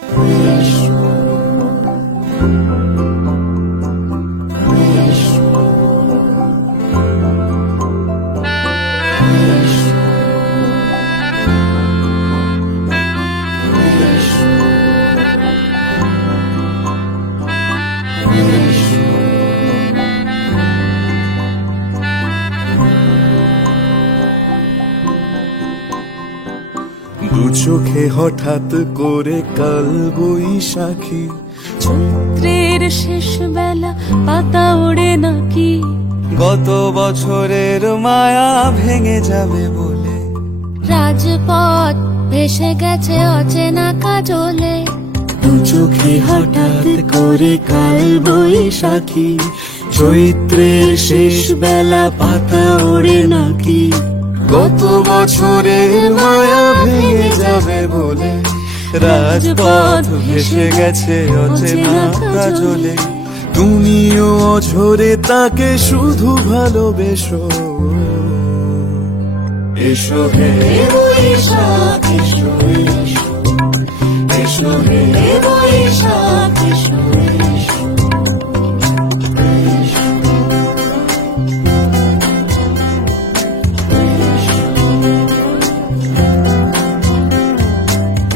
দু চোখে হঠাৎ করে কাল বৈশাখী, চৈত্রের শেষ বেলা পাতা ওড়ে নাকি, গত বছরের মায়া ভেঙে যাবে বলে, রাজপথ ভেসে গেছে অচেনা কাজলে। দু চোখে হঠাৎ করে কাল বৈশাখী, চৈত্রের শেষ বেলা পাতা ওড়ে নাকি, গত বছরের মায়া ভেঙে যাবে বলে, রাজপথ ভেসে গেছে অচেনা কাজলে। তুমিও অঝরে তাকে শুধু ভালোবেসো, এসো হে বৈশাখ এসো, এসো হে বৈশাখ এসো।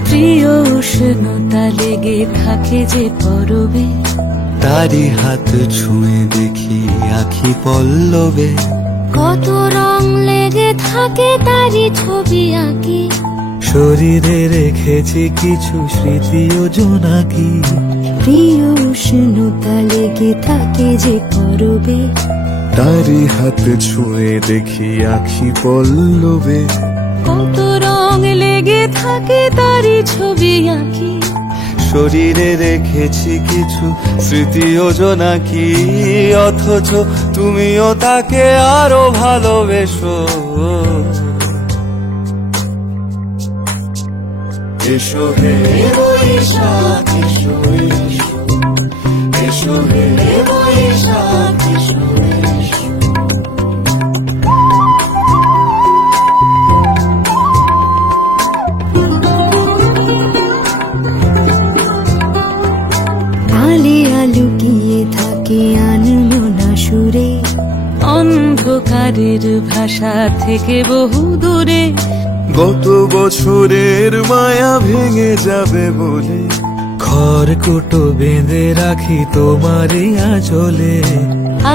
প্রিয় উষ্ণতা লেগে থাকে যে পরবে, তারি হাত ছুঁয়ে দেখি আখি পল্লবে, কত রং লেগে থাকে তারই ছবি আঁকি, শরীরে রেখেছি কিছু স্মৃতি ও জোনাকি। প্রিয় উষ্ণতা লেগে থাকে যে পরবে, তারি হাত ছুঁয়ে দেখি আখি পল্লবে, কত রং লেগে থাকে তারই ছবি আঁকি, শরীরে রেখেছি কিছু স্মৃতি ও জোনাকি। অথচ তুমিও তাকে আরো ভালোবেসো, এসো হে বৈশাখ এসো, এসো হে বৈশাখ এসো। লুকিয়ে থাকে আনমনা সুরে, অন্ধকারের ভাষা থেকে বহু দূরে, গত বছরের মায়া ভেঙে যাবে বলে, খড়কুটো বেঁধে রাখি তোমারই আঁচলে।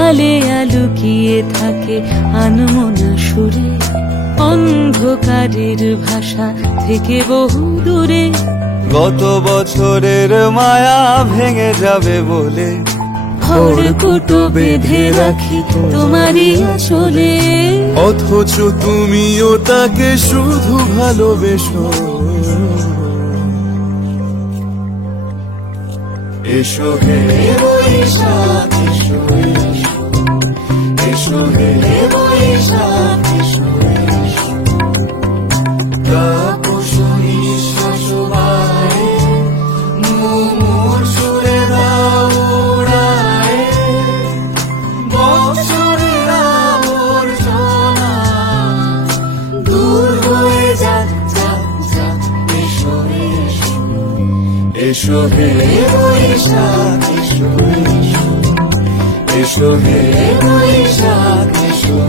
আলে লুকিয়ে থাকে আনমনা সুরে, অন্ধকারের ভাষা থেকে বহু দূরে, গত বছরের মায়া ভেঙে যাবে বলে, খড়কুটো বেঁধে রাখি তোমারই আঁচলে। অথচ তুমিও তাকে শুধু ভালোবেসো, এসো হে বৈশাখ এসো, এসো হে বৈশাখ এসো। এসো হে বৈশাখ এসো, এসো হে বৈশাখ এসো।